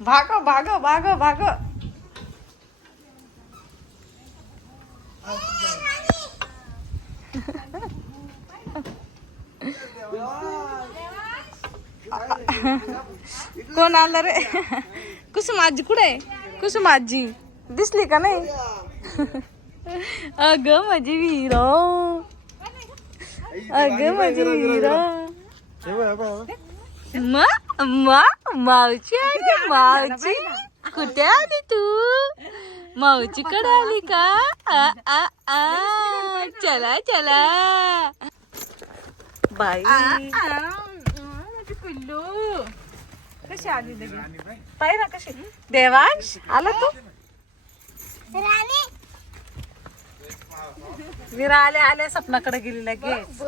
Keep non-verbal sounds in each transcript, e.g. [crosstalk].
भाग भाग भाग भाग। कोण आलं रे? कुसुम आजी कुठे? कुसुम आजी दिसली का नाही? अग माझी विहीर अग माझी विहीर मा मा मावची आली मावची कुठे आली तू? मावची कडे आली का? आ, आ, आ. चला चला. बाई. पिल्लू. कशी आली लगेच? पाहि ना कशी. देवांश आला तू? विरा आले आले सपनाकडे गेली लगेच.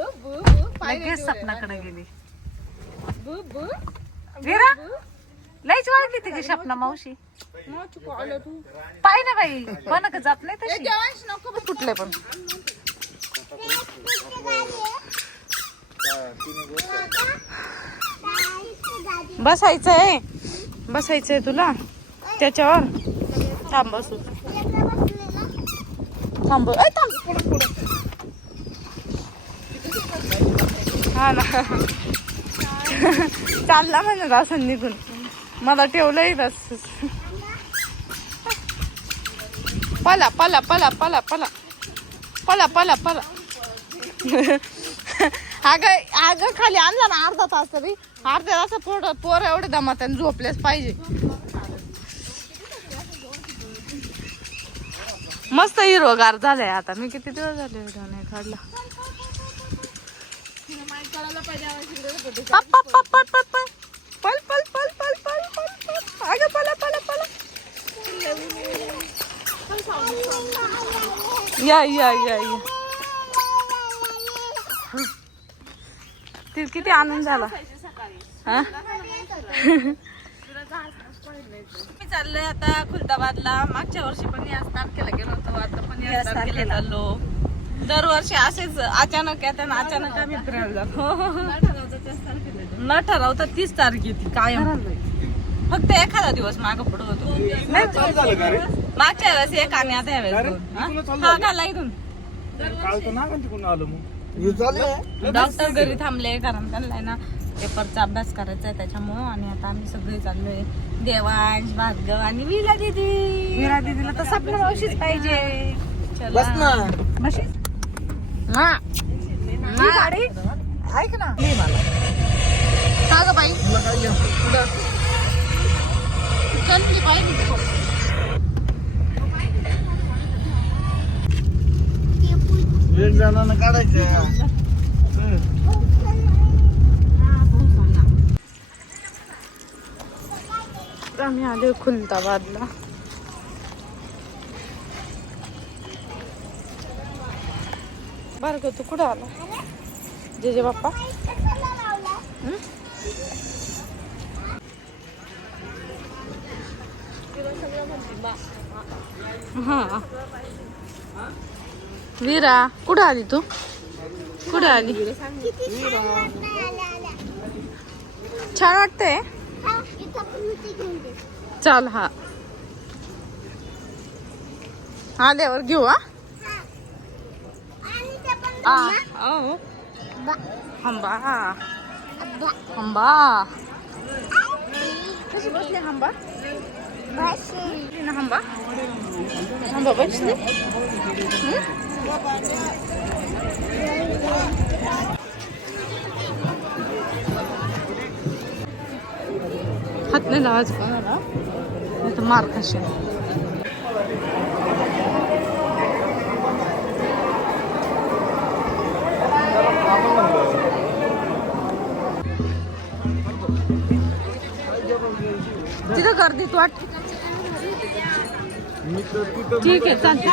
लगेच सपनाकडे गेली. विरा लयच वाढली तिची सपना मावशी. पाय ना बाई कोणाक जात नाही तशी. कुठले पण. बसायचंय. बसायचंय तुला? त्याच्यावर? थांब बसू. थांब. थांब पुढं पुढं हा ना. चालला म्हणत असं निघून. मला ठेवलंय बस. पला पला पला पला पला. पला पला पला. अगं अगं खाली आणला ना अर्धा तास तरी. अर्ध्या तास पोर पोर एवढे दमात आणि झोपलेच पाहिजे. मस्त हिरोगार झालाय आता. मी किती दिवस झाले व्हिडिओ नाही काढला? पप. पल पल पल पल पल पल पल. अगं पला पला पला. या या या किती आनंद झाला. हा? मी चाललोय आता खुलताबादला. मागच्या वर्षी पण याच तारखेला गेलो होतो. आता पण याच तारखेला चाललो. दरवर्षी असेच अचानक येतात अचानक आम्ही फिरायला जातो. न ठरवता तीस तारीख येते कायम. फक्त एखादा दिवस माग पुढे होतो. मागच्या वेळेस एक आणि आता यावेळेस. हा? हा घाला इथून. डॉक्टर घरी थांबले कारण त्यांना ना पेपरचा अभ्यास करायचा आहे त्याच्यामुळं. आणि आता आम्ही सगळे चाललोय देवांश भार्गव आणि विरा दिदी. विरा दिदीला तर स्वप्न मावशीच पाहिजे. बस ना. गाडी ऐक ना. का ग बाई? चल पाहिजे एक जणांना काढायचं. आम्ही आलोय खुलताबादला. बारग तू कुठं आला? जे जे बाप्पा? हा? वीरा कुठं आली तू? कुठं आली? छान वाटतंय? चाल हा. हा घेऊ हा? حتى نلعب في هذا ماركه شنو तिथं गर्दीत वाट. ठीक आहे चालते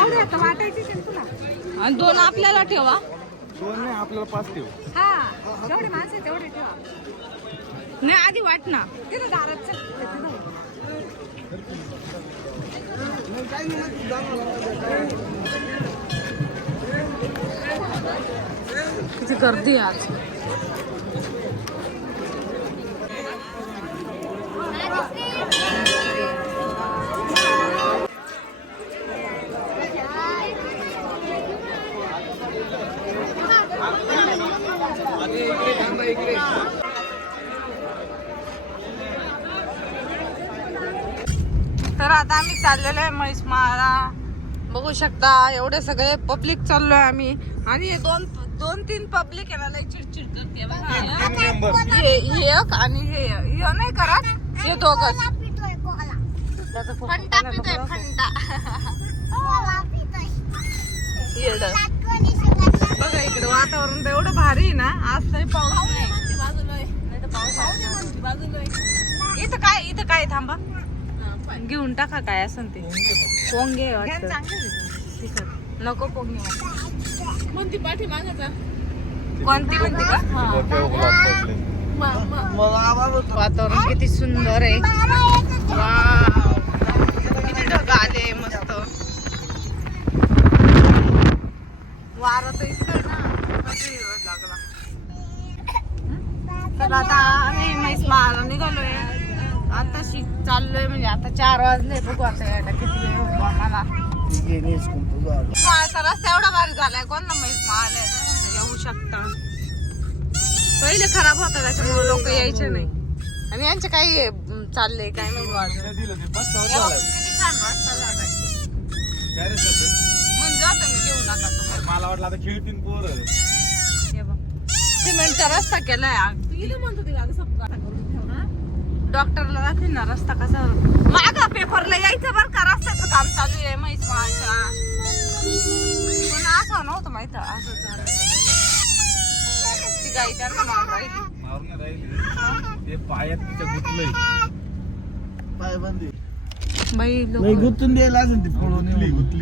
आणि दोन आपल्याला ठेवा. दोन नाही आपल्याला पाच ठेव. हा जेवढे माणसं तेवढे ठेवा. नाही आधी वाट ना. तिथं दारात चल तिथं. किती गर्दी आहे आज. तर आता आम्ही चाललेलो आहे म्हैसमाळा. बघू शकता एवढे सगळे पब्लिक चाललोय आम्ही. आणि हे दोन दोन तीन पब्लिक आहे ना चिडचिड करते बघा. हे एक आणि हे हे नाही करत हे दोघच. बघा. [laughs] इकडे वातावरण तर एवढं भारी आहे ना आज तरी पाऊस नाही. इथं काय इथं काय थांबा. घेऊन टाका काय असं ते. पोंगे. नको पोंगे. कोणती पाठी मागायचा कोणती म्हणते का? मला आवाज होता वातावरण किती सुंदर आहे. वाव. किती ढग आले मस्त. वारं तर इतकं ना लागला. तर आता आम्ही म्हैस मारा निघालोय. आता शिक चाललोय म्हणजे आता चार वाजले बघू आता यायला किती वेळ होतो आम्हाला. माळचा रस्ता एवढा भारी झालाय कोण ना म्हैस मारलाय? येऊ शकता. पहिले खराब होता त्याच्यामुळे लोक यायचे नाही. आणि यांचे काही अं, चालले काय माहिती वाजत किती छान म्हणजे जातो मी घेऊ नका तुम्हाला. मला वाटलं आता खेळतीन पोर हे बघ. सिमेंटचा रस्ता केलाय इथं म्हणतो ते अगं सब काटा करून ठेव ना. डॉक्टरला दाखवीन ना रस्ता कसा मागा पेपरला यायचं बरं का रस्त्याचं काम चालू आहे माळच्या पण असं नव्हतं माहीत असं झालं. ती गाई त्यांना मारून राहिली. मारून राहिले. ते पायात तिच्या गुतलंय. बाई लोक नाही गुतून द्यायला असेल ती पळून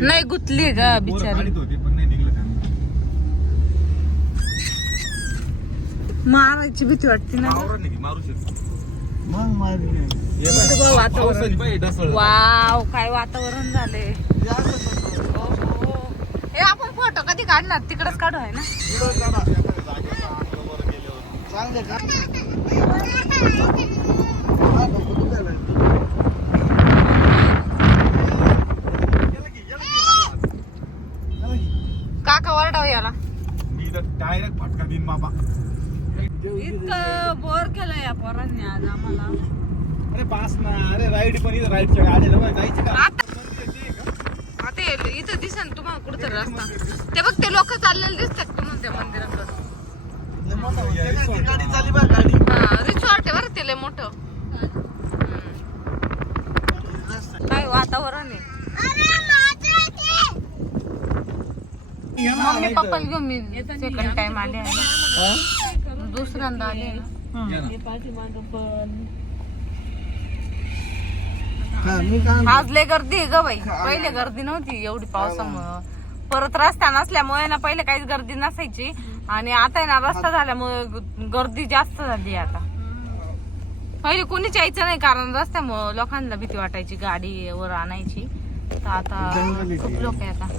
नाही गुतली ग बिचारी. होती पण नाही निघलं त्यांना. मारायची भीती वाटते ना ग. मारून नाही मारू शकतो. मग मारली. इथं बघ वातावरण? वाव काय वातावरण झाले हे आपण फोटो कधी काढणार? तिकडच काढू आहे ना? चांगले का वरडाव याला मी तर डायरेक्ट फटका देईन बाबा इतकं बोर केलं या पोरांनी आज आम्हाला. अरे पास ना अरे राईड पण इथं बघ जायचं का? आता हे इथं दिसेल तुम्हाला कुठं रस्ता. ते बघ ते लोक चाललेले दिसतात तुम्हाला त्या मंदिराकडे. गाडी चालली बघ गाडी. हा रिसॉर्ट आहे बरं ते लय मोठं. काय वातावरण आहे? मम्मी पप्पा घेऊन मी सेकंड टाइम आले आहे. दुसऱ्यांदा आले आहे ना. हे. पण. आज लय गर्दी आहे ग बाई. पहिले गर्दी नव्हती एवढी पावसामुळं. परत रस्ता नसल्यामुळे ना पहिले काहीच गर्दी नसायची. आणि आता आहे ना रस्ता झाल्यामुळे गर्दी जास्त झाली आता. पहिले कोणीच यायचं नाही कारण रस्त्यामुळं लोकांना भीती वाटायची गाडीवर आणायची. तर आता खूप लोक येतात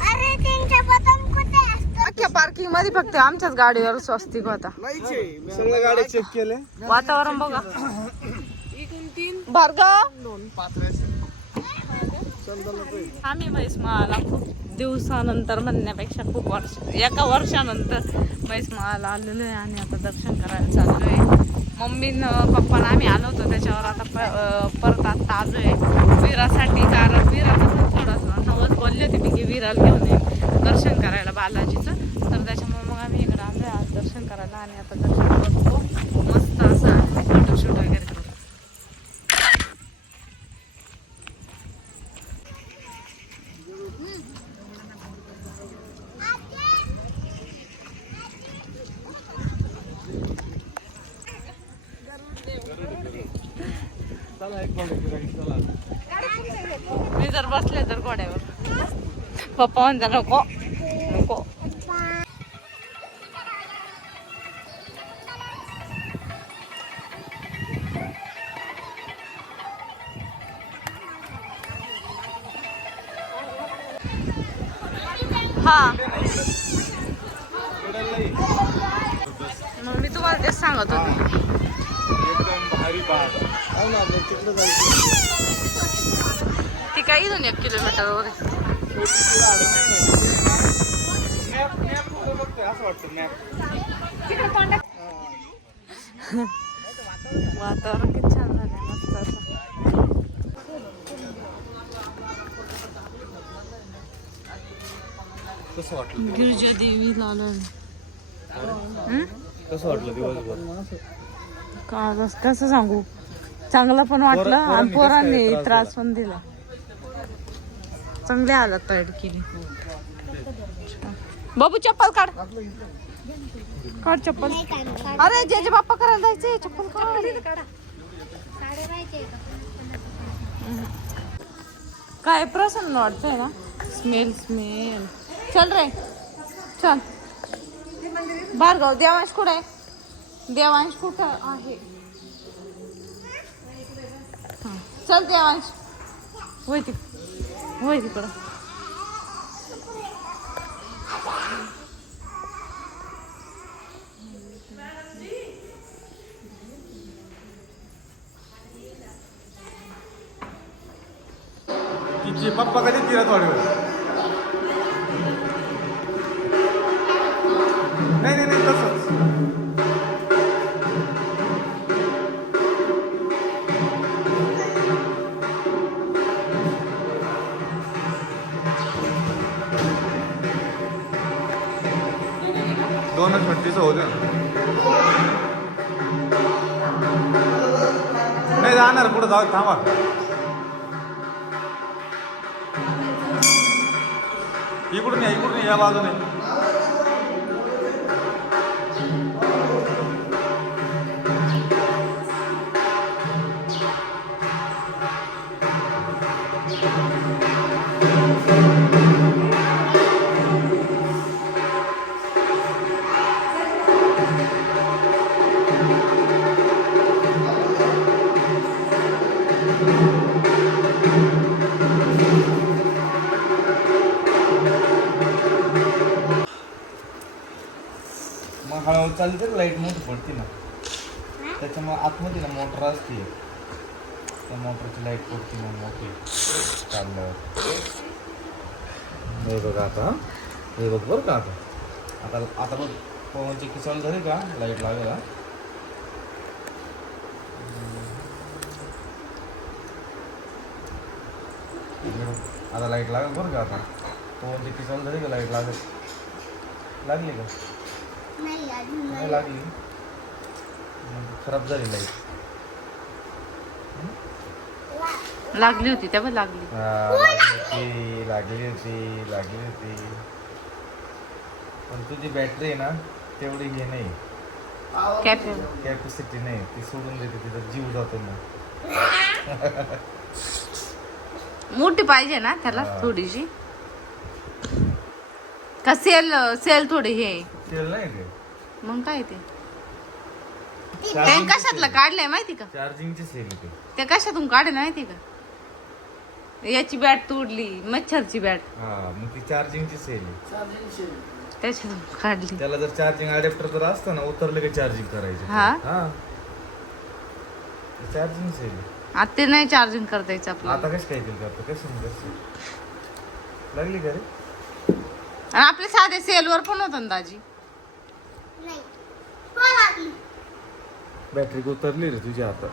अख्ख्या पार्किंगमध्ये फक्त आमच्याच गाडीवर स्वस्तिक होता. सगळ्या गाड्या चेक केले. वातावरण बघा. भार्गव? आम्ही म्हैस माळाला खूप दिवसानंतर म्हणण्यापेक्षा खूप वर्ष एका वर्षानंतर म्हैस माळाला आलेलो आहे आणि आता दर्शन करायला चाललो आहे मम्मी पप्पा आम्ही आलो होतो त्याच्यावर आता परत आता आलो आहे विरासाठी कारण विराचं पण थोडंसं नवस होते मी की विराला घेऊन दर्शन करायला बालाजीचं. तर त्याच्यामुळे मग आम्ही इकडे आलो आहे आज दर्शन करायला आणि आता दर्शन करतो. मस्त असं फोटोशूट वगैरे करू चला एक गाडी फिरायची, चला मी जर बसले तर घोड्यावर पप्पा म्हणता नको नको हा फिरायला नाही. तुम्हाला तेच सांगत होते एकदम भारी बाग हो ना आपण तिकडे जायचं ती काय इथून एक किलोमीटर वगैरे वातावरण किती छान झालंय मस्त असं कसं वाटलं गिरजा देवी लालन कसं वाटलं दिवसभर? का कसं सांगू? चांगलं पण वाटलं आणि पोरांनी त्रास पण दिला. चांगले आला पॅड केली. बाबू चप्पल काढ. काढ चप्पल. अरे जे जे बाप्पा करायला जायचे चप्पल काढ. काय प्रसन्न वाटतंय ना? Smell smell. चल रे चल. भार्गव देवांश कुठे आहे? देवांश कुठं आहे? हा. चल देवांश. होय ती होय तिकडं तिचे पप्पा कधी तिला जाऊ थांबा. इकडून या इकडून या, बाजूने. चालली तर लाइट मोठी पडते ना. त्याच्यामुळे आतमध्ये ना मोटर असते. त्या मोटरची लाइट पडते ना मोठी. चालल्यावर. हे बघा आता. हं. बघ बरं का आता. आता आता बघ पवनची किचन झाली का? लाइट लागेल. आता लाइट लागेल बरं का आता. पवनची किचन झाली का? लाइट लागेल लागली का? नाही लागली. खराब झाली लाइट लागली होती तेव्हा लागली. लागली होती लागली होती लागली होती. पण तुझी बॅटरी आहे ना तेवढी हे नाही. कॅफे कॅपॅसिटी नाही ती सोडून देते तिचा जीव जातो ना. [laughs] मोठी पाहिजे ना त्याला हा. थोडीशी. का सेल सेल थोडी हे? तेल नाही ते मग काय ते? ते चार्जिंग कशातलं काढलंय माहिती का? चार्जिंगची सेल ते. ते कशातून काढलं माहिती का? याची बॅट तोडली मच्छरची बॅट. हा मग ती चार्जिंगची सेल आहे. त्याच्यातून काढली. त्याला जर चार्जिंग अडॅप्टर जर असतं ना उतरलं की चार्जिंग करायचं. हा? हा. चार्जिंग सेल आहे. आता ते नाही चार्जिंग करता यायचं आपल्याला. आता कसं काय केलं करतो कसं नाही कसं? लागली का रे? आणि आपले साधे सेलवर पण होतं ना दाजी. बॅटरी उतरली रे तुझ्या आता.